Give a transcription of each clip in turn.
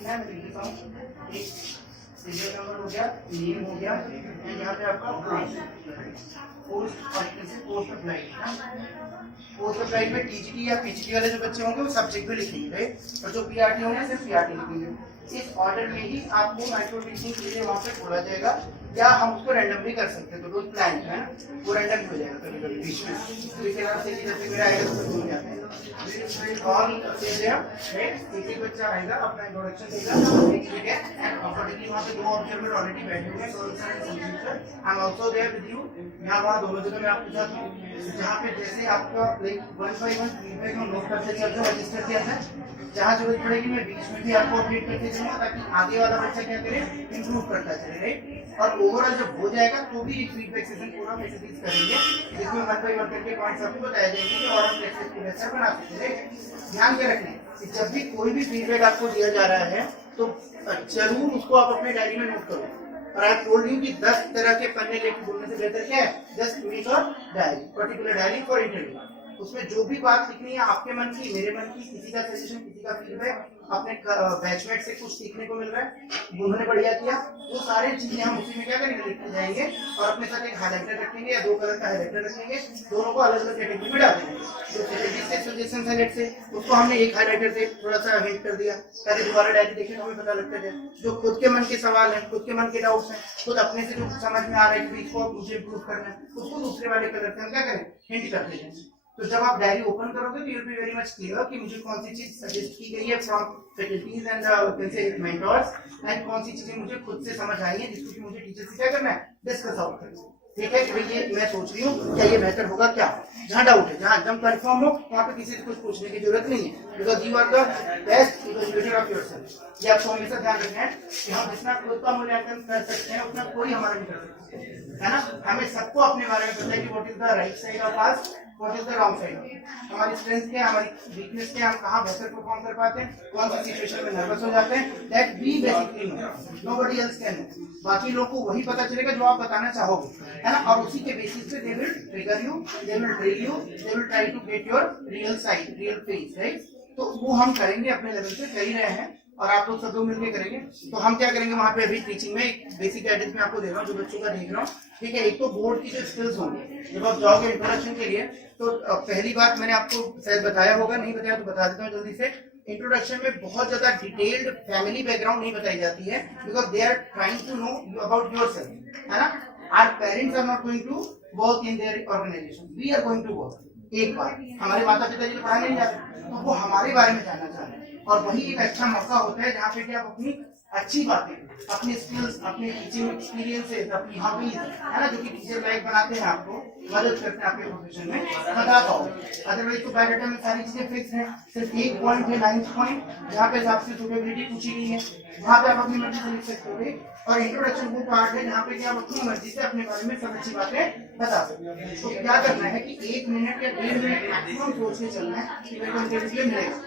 लिखना है मैं लिख देता हूँ। एक सीरियल नंबर हो गया, नेम हो गया, एंड यहाँ पे आपका पोस्ट और पोस्ट अप्लाई में टीजीटी या पीजीटी वाले जो बच्चे होंगे वो सब्जेक्ट भी लिखेंगे, राइट, और जो पीआरटी होंगे सिर्फ पीआरटी लिखेंगे। इस ऑर्डर में ही आपको माइक्रो टीचिंग के लिए वहाँ पे खोला जाएगा, या हम उसको रैंडम भी कर सकते हैं, तो रोज प्लान है ना वो रैंडम हो जाएगा कभी कभी बीच में, तो इस तरह से जैसे मेरा आएगा तो भूल जाते हैं। कॉल से राइट, एक बच्चा आएगा अपना इंट्रोडक्शन देगा, ठीक है, एंड कंफर्टेबली वहाँ पे दो ऑब्जर्वर ऑलरेडी बैठे हुए हैं, sir and Sanjeev sir, I am also there with you. यहाँ वहाँ दोनों जगह मैं आपके साथ हूँ, जहाँ पे जैसे आपका लाइक 1 बाय 1 फीडबैक हम नोट करते चलते हैं, रजिस्टर किया था, जहाँ जरूरत पड़ेगी मैं बीच में भी आपको अपडेट करते जाऊंगा ताकि आगे वाला बच्चा क्या करे, इंप्रूव करता चले, राइट। और ओवरऑल जब हो जाएगा तो भी एक फीडबैक सेशन पूरा फैसिलिटीज करेंगे, जिसमें 1 बाय 1 करके पॉइंट्स आपको बताए जाएंगे कि और हम कैसे इसको बेहतर बना सकते हैं, राइट। ध्यान क्या रखना है कि जब भी कोई भी फीडबैक आपको दिया जा रहा है तो जरूर उसको आप अपने डायरी में नोट करो, और आई टोल्ड यू कि 10 तरह के पन्ने लेके बोलने से बेहतर क्या है, just make a diary, particular diary for interview. उसमें जो भी बात लिखनी है आपके मन की, मेरे मन की, किसी का सजेशन, किसी का फीडबैक, अपने बैचमेट से कुछ सीखने को मिल रहा है, उन्होंने बढ़िया किया, वो सारी चीजें हम उसी में क्या करेंगे, लिखते जाएंगे, और अपने साथ एक हाइलाइटर रखेंगे या 2 कलर का हाइलाइटर रखेंगे, दोनों को अलग अलग कैटेगरी में डाल देंगे। जो कैटेगरी से सजेशन है लेट से, उसको हमने एक हाइलाइटर से थोड़ा सा हिंट कर दिया ताकि दोबारा डायरी देखने को हमें पता लगता है। जो खुद के मन के सवाल है, खुद के मन के डाउट्स हैं, खुद अपने से जो समझ में आ रहा है कि इसको मुझे इम्प्रूव करना है, उसको दूसरे वाले कलर से हम क्या करें, हिंट कर देते हैं। तो जब आप डायरी ओपन करोगे तो you will be very much clear कि मुझे कौन सी चीज सजेस्ट की गई है from faculties and mentors, and कौन सी चीजें मुझे खुद से समझ आई है जिसको कि मुझे टीचर से क्या करना है, डिस्कस आउट करना है, ठीक है। कि भाई ये मैं सोच रही हूँ क्या ये बेहतर होगा क्या, जहाँ डाउट है, जहाँ एकदम कंफर्म हो वहाँ पे किसी से कुछ पूछने की जरूरत नहीं है, because you are the best evaluator of yourself. ये आपको हमेशा ध्यान रखना है कि हम जितना खुद का मूल्यांकन कर सकते हैं उतना कोई हमारा नहीं कर सकता है ना। हमें सबको अपने बारे में पता है कि what is the right side of us, what is the wrong side, हमारी स्ट्रेंथ क्या है, हमारी वीकनेस क्या है, हम कहाँ बेहतर परफॉर्म कर पाते हैं, कौन सी सिचुएशन में नर्वस हो जाते हैं, that we basically know, nobody else can know. बाकी लोगों को वही पता चलेगा जो आप बताना चाहोगे, है ना, और उसी के बेसिस पे they will trigger you, they will drill you, they will try to get your real side, real face, right. तो वो हम करेंगे अपने लेवल पे, कर ही रहे हैं, और आप लोग सब लोग मिलकर करेंगे। तो हम क्या करेंगे वहाँ पे, अभी टीचिंग में एक बेसिक गाइडेंस में आपको दे रहा हूँ, जो बच्चों का देख रहा हूँ, ठीक है। एक तो बोर्ड की जो स्किल्स होंगी जब आप जाओगे इंट्रोडक्शन के लिए, तो पहली बात मैंने आपको शायद बताया होगा, नहीं बताया तो बता देता हूँ जल्दी से। इंट्रोडक्शन में बहुत ज्यादा डिटेल्ड फैमिली बैकग्राउंड नहीं बताई जाती है, because they are trying to know about yourself, है ना। Our parents are not going to work in their organisation, we are going to work. एक बार हमारे माता पिता जी पढ़ाने नहीं जाते, तो वो हमारे बारे में जानना चाह रहे हैं, और वही एक अच्छा मौका होता है जहाँ पे कि आप अपनी अच्छी बातें, अपनी स्किल्स, अपने टीचिंग एक्सपीरियंसेस, अपनी हॉबीज, है ना, जो कि टीचर लाइक बनाते हैं, आपको मदद करते हैं आपके प्रोफेशन में, बता पाओ। अदरवाइज तो बायोडाटा में सारी चीजें फिक्स हैं, सिर्फ एक पॉइंट है 9th पॉइंट, जहाँ पे आपसे सुटेबिलिटी पूछी गई है, वहाँ पे आप अपनी मर्जी से लिख सकते हो। और इंट्रोडक्शन वो पार्ट है जहाँ पे कि आप अपनी मर्जी से अपने बारे में सब अच्छी बातें बता सकते हो। तो क्या करना है कि 1 मिनट या 1.5 मिनट मैक्सिमम सोच के चलना है कि मेरे को इंटरव्यू मिलेगा,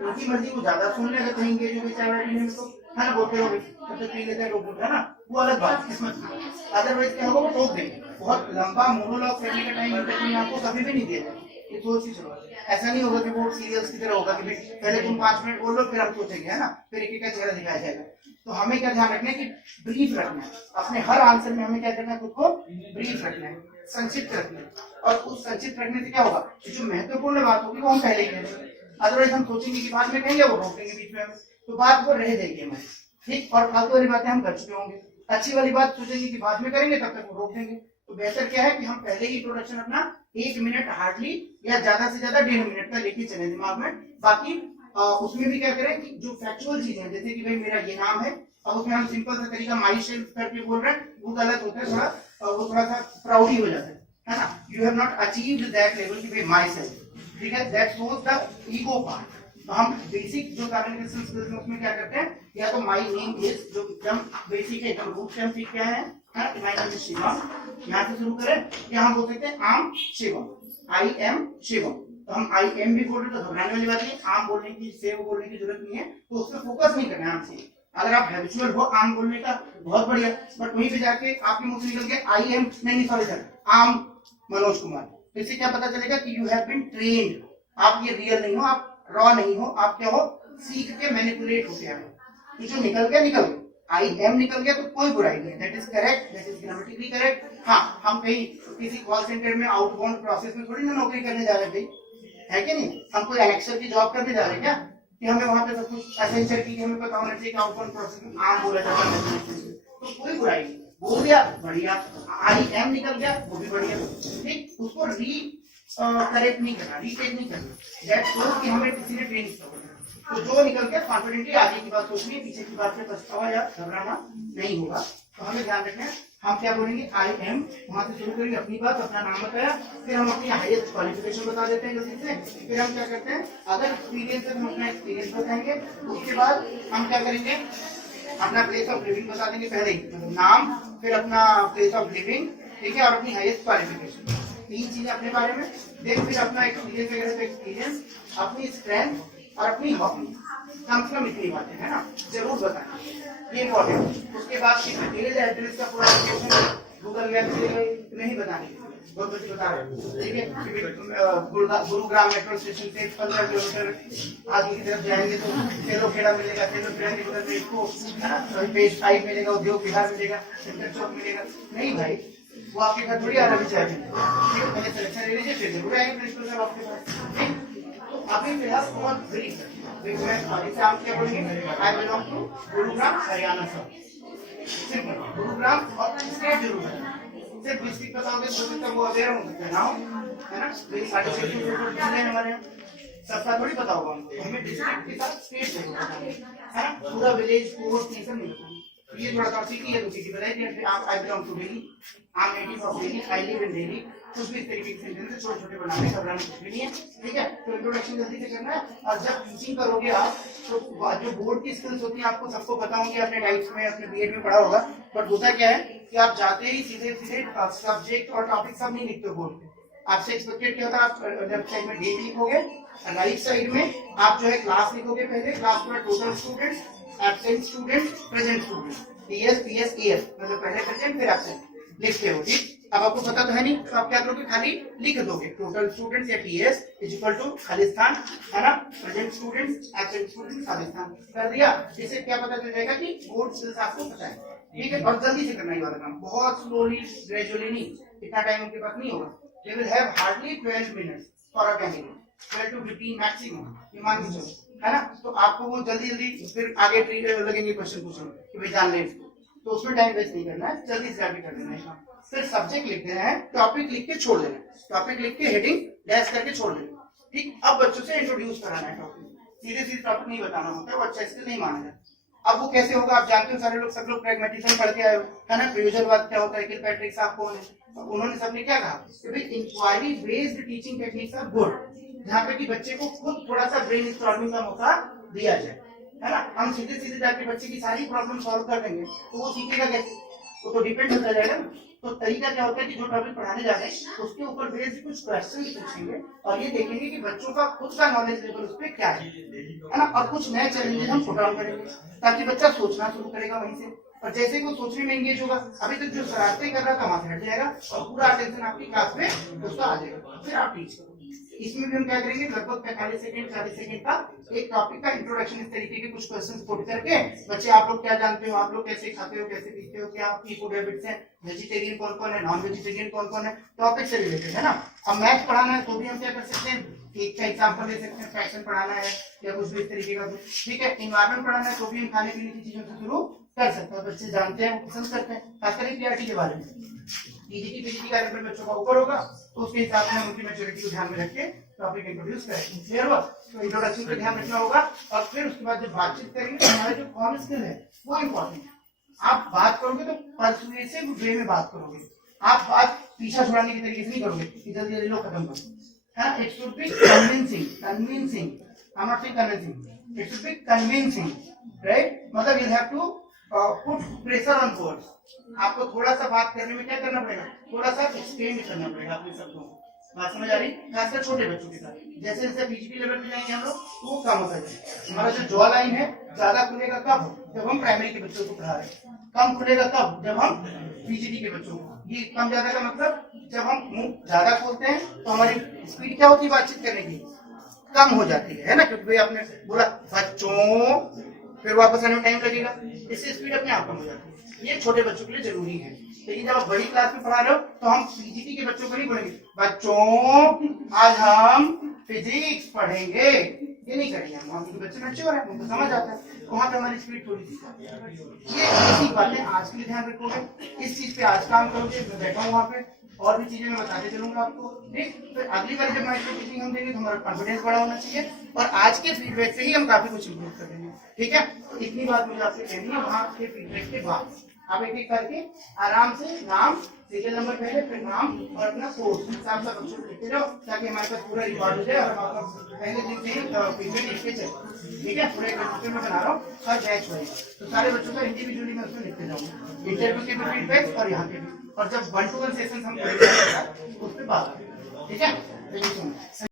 उनकी मर्जी को ज्यादा सुन लेगा कहीं एंगेज हो गए चाय वाली में, तो है ना, बोलते हो तब तक पी लेते हैं लोग, है ना, वो अलग बात किस्मत की। अदरवाइज क्या होगा, वो टोक देंगे, बहुत लंबा मोनोलॉग करने का टाइम इंटरव्यू में आपको कभी भी नहीं देगा। ये सोच ही चलो, ऐसा नहीं होगा कि वो सीरियल्स की तरह होगा कि पहले तुम 5 मिनट बोलो फिर हम सोचेंगे, है ना, फिर एक एक का चेहरा दिखाया जाएगा। तो हमें क्या ध्यान रखना है कि ब्रीफ रखना है, अपने हर आंसर में हमें क्या करना है, खुद को ब्रीफ रखना है, संक्षिप्त रखना है, और उस संक्षिप्त रखने से क्या होगा, जो महत्वपूर्ण बात होगी वो हम पहले ही करेंगे। अदरवाइज हम सोचेंगे कि बाद में कहेंगे, वो रोक देंगे बीच में, तो बात वो रह जाएगी हमारी, ठीक। और फालतू वाली बातें हम कर चुके होंगे, अच्छी वाली बात सोचेंगे कि बाद में करेंगे, तब तक वो रोक देंगे। तो बेहतर क्या है कि हम पहले ही इंट्रोडक्शन अपना 1 मिनट हार्डली या ज्यादा से ज्यादा 1.5 मिनट का लेके चले दिमाग में। बाकी उसमें भी क्या करें कि जो फैक्चुअल चीजें हैं, जैसे कि भाई मेरा ये नाम है, अब उसमें हम सिंपल सा तरीका माई सेल्फ करके बोल रहे हैं, वो गलत होता है, थोड़ा वो थोड़ा सा प्राउडी हो जाता है ना। You have not achieved that level कि भाई माई सेल्फ, ठीक है, that shows the ego part. तो हम बेसिक जो कम्युनिकेशन स्किल्स में उसमें क्या करते हैं, या तो माई नेम इज, जो एकदम बेसिक है, एकदम रूट टर्म ठीक क्या है, माई नेम इज शिवम, यहाँ से शुरू करें, या हम बोल सकते हैं आम शिवम, आई एम शिवम। तो हम आई एम भी बोल रहे तो घबराने वाली बात नहीं, आम बोलने की, सेव बोलने की जरूरत नहीं है, तो उस पर फोकस नहीं करना है आपसे। अगर आप हैबिचुअल हो आम बोलने का, बहुत बढ़िया, बट वहीं पे जाके आपके मुंह से निकल के आई एम, नहीं सॉरी सर, आम मनोज कुमार, तो इससे क्या पता चलेगा कि यू हैव बीन ट्रेन्ड, आप ये रियल नहीं हो, आप रॉ नहीं हो, आप क्या हो, सीख के मैनिपुलेट हो गया हो। तो जो निकल गया निकल गया, आई एम निकल गया तो कोई बुराई नहीं, that is correct, that is grammatically correct. हाँ, हम कहीं किसी कॉल सेंटर में आउटबाउंड प्रोसेस में थोड़ी ना नौकरी करने जा रहे थे, है कि नहीं? हम कोई एलेक्शन की जॉब करने जा रहे हैं क्या कि हमें वहां पे सब कुछ एसेंशियल की हमें पता होना चाहिए कि आउटबाउंड प्रोसेस में आम बोला जाता है, तो कोई बुराई नहीं, बोल दिया बढ़िया, आई एम निकल गया वो भी बढ़िया, ठीक। उसको करेक्ट नहीं करना, रीटेक नहीं करना, दैट शोज कि हमें किसी ने ट्रेन किया। तो जो निकल के कॉन्फिडेंटली आगे की बात सोचनी है, पीछे की बात से पछतावा या घबराना नहीं होगा। तो हमें ध्यान रखना है, हम क्या बोलेंगे, आई एम, वहां से शुरू करेंगे, अपनी बात, अपना नाम बताया, फिर हम अपनी हाईएस्ट क्वालिफिकेशन बता देते हैं जल्दी से, फिर हम क्या करते हैं, अगर एक्सपीरियंस है तो हम अपना एक्सपीरियंस बताएंगे, उसके बाद हम क्या करेंगे, अपना प्लेस ऑफ लिविंग बता देंगे पहले ही, मतलब नाम, फिर अपना प्लेस ऑफ लिविंग, ठीक है, और अपनी हाईएस्ट क्वालिफिकेशन, 3 चीजें अपने बारे में, फिर अपना एक्सपीरियंस वगैरह से एक्सपीरियंस, अपनी स्ट्रेंथ और अपनी हॉबी, कम से कम इतनी बातें है ना, जरूर बताना, ये इम्पोर्टेंट। उसके बाद डिटेल एड्रेस का पूरा लोकेशन गूगल मैप से नहीं बताने, बहुत कुछ बता रहे हैं, ठीक है। गुरुग्राम मेट्रो स्टेशन से 15 किलोमीटर आगे की तरफ जाएंगे तो सेलोखेड़ा मिलेगा, सेलोखेड़ा के उधर इसको पेज 5 मिलेगा, उद्योग विहार मिलेगा, सेंटर चौक मिलेगा, नहीं भाई, वो आपके घर थोड़ी आना भी चाहिए, ठीक है। पहले सिलेक्शन ले लीजिए, फिर जरूर आएंगे प्रिंसिपल साहब आपके पास, ठीक। अभी फिलहाल बहुत ब्रीफ जैसे आप क्या बोलेंगे, I belong to Gurugram Haryana sir, simple, Gurugram और स्टेट जरूर है, सिर्फ डिस्ट्रिक्ट बताओगे तो तक वो अवेयर हो सकते हैं ना, है ना, तो ये 6.5 है हमारे यहाँ, सबका थोड़ी पता होगा हमको, हमें डिस्ट्रिक्ट के साथ स्टेट जरूर बताएंगे, है ना, पूरा विलेज कोर्ट ये सब नहीं बताएंगे। ये थोड़ा सा सीखी है तो किसी बताइए, आप I belong to Delhi, I am native of Delhi, I live in Delhi, कुछ भी इस तरीके के सेंटेंस छोटे छोटे बनाने का कुछ भी नहीं है, ठीक है। तो इंट्रोडक्शन जल्दी से करना है, और जब टीचिंग करोगे आप तो जो बोर्ड की स्किल्स होती है आपको सबको पता होंगी, आपने टाइप्स में अपने बीएड में पढ़ा होगा, बट होता क्या है कि आप जाते ही सीधे सीधे सब्जेक्ट और टॉपिक सब नहीं लिखते बोर्ड पे, आपसे एक्सपेक्टेड क्या होता है, आप लेफ्ट साइड में डेट लिखोगे, राइट साइड में आप जो है क्लास लिखोगे, पहले क्लास में total students, absent student, present student, TS PS ES, मतलब पहले प्रेजेंट फिर एब्सेंट लिखते हो, ठीक। अब आपको पता तो है नहीं, तो आप क्या करोगे, खाली लिख दोगे टोटल स्टूडेंट्स या टीएस इज इक्वल टू खाली स्थान, है ना, प्रेजेंट स्टूडेंट्स, एब्सेंट स्टूडेंट्स, खाली स्थान कर दिया। इससे क्या पता चल जाएगा कि बोर्ड स्किल्स आपको पता है, ठीक है। और जल्दी से करना ही वाला काम, बहुत स्लोली ग्रेजुअली नहीं, इतना टाइम उनके पास नहीं होगा, they will have hardly 12 minutes for a candidate, 12 to 15 maximum, ये मान के चलो, है ना। तो आपको वो जल्दी जल्दी फिर आगे लगेंगे क्वेश्चन पूछने कि भाई जान ले इसको, तो उसमें टाइम वेस्ट नहीं करना है, जल्दी से आगे कर देना है। फिर सब्जेक्ट लिख देना है, टॉपिक लिख के छोड़ देना है, टॉपिक लिख के हेडिंग डैश करके छोड़ देना, ठीक। अब बच्चों से इंट्रोड्यूस कराना है टॉपिक, सीधे सीधे टॉपिक नहीं बताना होता है, वो अच्छा स्किल नहीं माना जाता। अब वो कैसे होगा, आप जानते हो, सारे लोग सब लोग प्रैग्मेटिज्म पढ़ के आए हो, है ना, प्रयोजनवाद क्या होता है, किलपैट्रिक साहब कौन है, उन्होंने सबने क्या कहा कि भाई inquiry based teaching techniques are good, जहाँ पे कि बच्चे को खुद थोड़ा सा ब्रेन स्टॉर्मिंग का मौका दिया जाए, है ना। हम सीधे सीधे जाके बच्चे की सारी प्रॉब्लम सॉल्व कर देंगे तो वो सीखेगा कैसे, वो तो डिपेंड होता जाएगा ना। तो तरीका क्या होता है कि जो टॉपिक पढ़ाने जा रहे हैं उसके ऊपर बेस्ड कुछ क्वेश्चन पूछेंगे और ये देखेंगे कि बच्चों का खुद का नॉलेज लेवल उस पर क्या है ना, और कुछ नए चैलेंजेस हम पुट आउट करेंगे ताकि बच्चा सोचना शुरू करेगा वहीं से, और जैसे ही वो सोचने में एंगेज होगा, अभी तक जो शरारतें कर रहा था वहां से हट जाएगा और पूरा अटेंशन आपकी क्लास में उसका आ जाएगा, फिर आप टीच करो। इसमें भी हम क्या करेंगे, लगभग 45 सेकंड 40 सेकंड का एक टॉपिक का इंट्रोडक्शन, इस तरीके के कुछ क्वेश्चंस पुट करके, बच्चे आप लोग क्या जानते हो, आप लोग कैसे खाते हो, कैसे पीते हो, क्या आपकी फूड हैबिट्स हैं, वेजिटेरियन कौन कौन है, नॉन वेजिटेरियन कौन कौन है, टॉपिक से रिलेटेड, है ना। अब मैथ पढ़ाना है तो भी हम क्या कर सकते हैं, एक का एग्जाम्पल ले सकते हैं, फैशन पढ़ाना है या कुछ भी इस तरीके का, ठीक है। इन्वायरमेंट पढ़ाना है तो भी हम खाने पीने की चीजों से शुरू कर सकते हैं, बच्चे जानते हैं, पसंद करते हैं, खासकर पीआरटी के बारे में। पीजीटी पीजीटी का लेवल बच्चों का ऊपर होगा तो उसके हिसाब से हम उनकी मैच्योरिटी को ध्यान में रख के टॉपिक इंट्रोड्यूस करेंगे, क्लियर हुआ। तो इंट्रोडक्शन पे ध्यान रखना होगा, और फिर उसके बाद जब बातचीत करेंगे तो हमारा जो कॉमन स्किल है वो इम्पोर्टेंट है। आप बात करोगे तो पर्सुएसिव वे में बात करोगे, आप बात पीछा छुड़ाने के तरीके से नहीं करोगे कि जल्दी जल्दी लोग खत्म करो, है ना। It should be convincing, convincing, I am not saying convincing, it should be convincing, right. मतलब you have to put pressure on words, आपको थोड़ा सा बात करने में क्या करना पड़ेगा, थोड़ा सा एक्सटेंड करना पड़ेगा अपने शब्दों को, बात समझ आ रही, खासकर छोटे बच्चों के साथ। जैसे जैसे पीजीटी लेवल पे जाएंगे हम लोग तो वो कम होता है, हमारा जो जॉ लाइन है ज्यादा खुलेगा कब, जब हम प्राइमरी के बच्चों को पढ़ा रहे हैं, कम खुलेगा तब जब हम पीजीटी के बच्चों को। ये कम ज्यादा का मतलब जब हम मुंह ज्यादा खोलते हैं तो हमारी स्पीड क्या होती है बातचीत करने की, कम हो जाती है ना, क्योंकि आपने बोला बच्चों, फिर वापस आने में टाइम लगेगा, इससे स्पीड अपने आप कम हो जाती है। ये छोटे बच्चों के लिए जरूरी है। लेकिन जब आप बड़ी क्लास में पढ़ा रहे हो तो हम पीजीटी के बच्चों को नहीं बोलेंगे बच्चों आज हम फिजिक्स पढ़ेंगे, ये नहीं करेंगे हम। वहाँ के बच्चे मैच्योर है, उनको समझ आता है, वहाँ पे हमारी स्पीड थोड़ी सी ये ऐसी बातें आज के लिए ध्यान रखोगे, इस चीज पे आज काम करोगे। मैं बैठा हूँ वहाँ पे, और भी चीजें मैं बताते चलूंगा आपको, ठीक। फिर अगली बार जब माइक्रो टीचिंग हम देंगे तो हमारा कॉन्फिडेंस बड़ा होना चाहिए, और आज के फीडबैक से ही हम काफी कुछ इम्प्रूव करेंगे, ठीक है। तो इतनी बात मुझे आपसे कहनी है। वहाँ के फीडबैक के बाद आप एक एक करके आराम से नाम, सीरियल नंबर पहले, फिर नाम और अपना कोर्स हिसाब से बच्चों को लिखते जाओ, ताकि हमारे पास पूरा रिकॉर्ड हो जाए और हम आपका पहले दिन से फीडबैक लिख के चले, ठीक है। पूरे एक रजिस्टर में बना रहा हूँ, हर बैच होएगा, तो सारे बच्चों का इंडिविजुअली मैं उसमें लिखते जाऊंगा, इंटरव्यू के भी फीडबैक और यहाँ के भी, और जब 1-to-1 सेशन हम करेंगे उस पर बात, ठीक है।